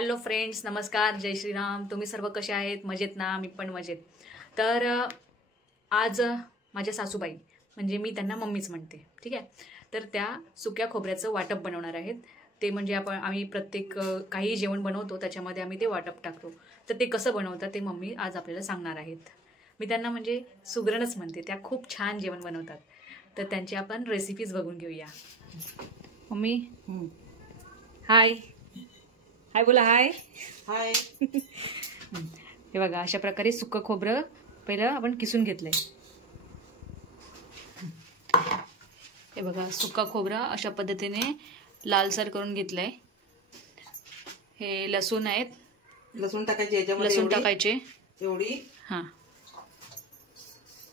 Hello friends, नमस्कार, जय श्रीराम. तुम्ही सर्व कसे आहेत? मजेत ना? मी पण मजेत. तर आज माझ्या सासूबाई, म्हणजे मी त्यांना मम्मीच म्हणते, ठीक आहे. तर त्या सुक्या खोबऱ्याचं वाटप बनवणार आहेत. ते म्हणजे आम्ही प्रत्येक काही जेवण बनवतो त्याच्यामध्ये आम्ही ते वाटप टाकतो. तर ते कसं बनवतात ते मम्मी आज आपल्याला सांगणार आहेत. मी त्यांना म्हणजे सुगरणच म्हणते, त्या खूप छान जेवण बनवतात. तर त्यांची आपण रेसिपीज बघून घेऊया. मम्मी हाय हाय बोला. हाय हाय. हे बघा, अशा प्रकारे सुकं खोबरं पहिलं आपण किसून घेतलंय. हे बघा, सुका खोबरं अशा पद्धतीने लालसर करून घेतलंय. हे लसूण आहेत, लसूण टाकायचे याच्यामध्ये. लसूण टाकायचे एवढी. हा,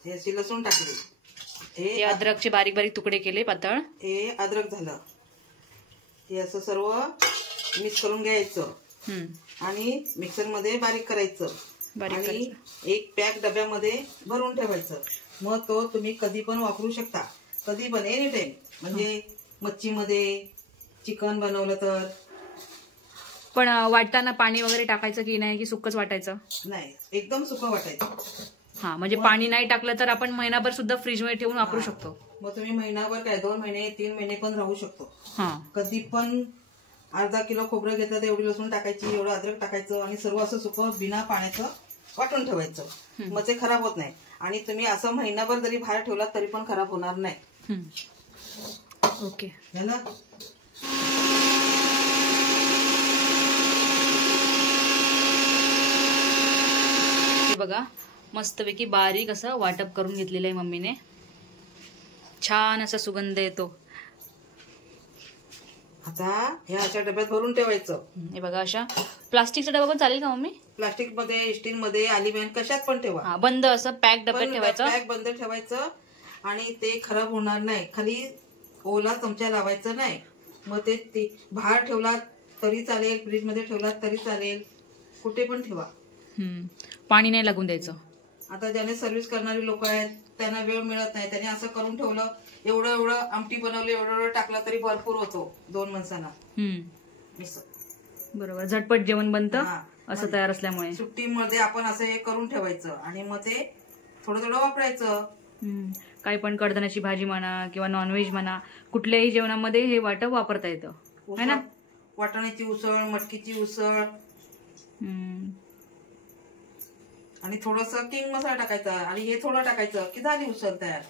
हे अशी लसूण टाकली. हे अद्रकचे बारीक बारीक तुकडे केले पातळ. हे अद्रक झालं. हे असं सर्व मिक्स करून घ्यायचं आणि मिक्सर मध्ये बारीक करायचं. आणि एक पॅक डब्यामध्ये भरून ठेवायचं. मग तो तुम्ही कधी पण वापरू शकता, कधी पण, एनी टाइम. म्हणजे मच्छीमध्ये, चिकन बनवलं तर. पण वाटताना पाणी वगैरे टाकायचं की नाही, की सुक्कच वाटायचं? नाही, एकदम सुकं वाटायचं. हा, म्हणजे पाणी नाही टाकलं तर आपण महिनाभर सुद्धा फ्रीज मध्ये ठेवून वापरू शकतो. मग तुम्ही महिनाभर काय, 2 महिने 3 महिने पण राहू शकतो. हा, कधी पण. अर्धा किलो खोबरं घेतलं तर एवढी लसूण टाकायची, एवढं अद्रक टाकायचं आणि सर्व असं सुकं बिना पाण्याचं वाटून ठेवायचं. मग ते खराब होत नाही. आणि तुम्ही असं महिनाभर जरी बाहेर ठेवला तरी पण खराब होणार नाही. ओके. झालं. हे बघा, मस्तपैकी बारीक असं वाटप करून घेतलेलं आहे मम्मीने. छान असा सुगंध येतो. आता ह्या अशा डब्यात भरून ठेवायचं. हे बघा, अशा प्लास्टिकचा डबा पण चालेल का मम्मी? प्लास्टिक मध्ये, स्टील मध्ये, अल्युमिनियम कशात पण ठेवा. बंद असं पॅक डब्यात ठेवायचं. पॅक बंद ठेवायचं आणि ते खराब होणार नाही. खाली ओला चमचा लावायचं नाही. मग ते बाहेर ठेवला तरी चालेल, फ्रीज मध्ये ठेवला तरी चालेल, कुठे पण ठेवा. पाणी नाही लागून द्यायचं. आता ज्याने सर्व्हिस करणारी लोक आहेत त्यांना वेळ मिळत नाही, त्याने असं करून ठेवलं. एवढं एवढं आमटी बनवली, एवढं टाकलं तरी भरपूर होतो 2 माणसांना. बरोबर, झटपट जेवण बनतं असं तयार असल्यामुळे. सुट्टीमध्ये आपण असं हे करून ठेवायचं आणि मग ते थोडं थोडं वापरायचं. काही पण कडधान्याची भाजी म्हणा किंवा नॉनव्हेज म्हणा, कुठल्याही जेवणामध्ये हे वाटप वापरता येतं, है ना. वाटाण्याची उसळ, मटकीची उसळ आणि थोडस किंग मसाला टाकायचा आणि हे थोडं टाकायचं की झाली उसळ तयार.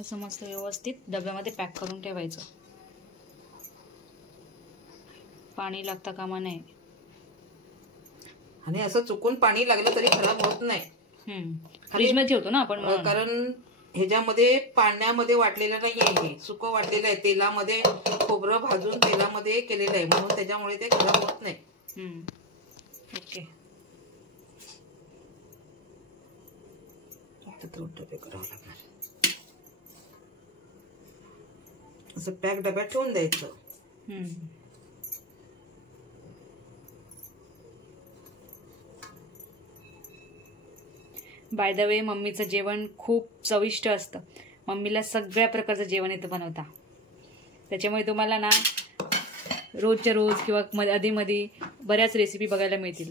असं मस्त व्यवस्थित डब्यामध्ये पॅक करून ठेवायचं. पाणी लागता कामा नये. आणि असं चुकून पाणी लागलं तरी खराब होत नाही. फ्रीज मध्ये ठेवतो ना आपण, कारण ह्याच्यामध्ये पाण्यामध्ये वाटलेलं नाहीये, हे सुकं वाटलेलं आहे. तेलामध्ये खोबरं भाजून तेलामध्ये केलेलं आहे, म्हणून त्याच्यामुळे ते खराब होत नाही. ओके. करावं लागणार. असं पॅक डब्यात ठेवून द्यायचं. बाय द वे, मम्मीचं जेवण खूप चविष्ट असतं. मम्मीला सगळ्या प्रकारचं जेवण येतं बनवता. त्याच्यामुळे तुम्हाला ना रोजच्या रोज किंवा आधी मध्ये बऱ्याच रेसिपी बघायला मिळतील.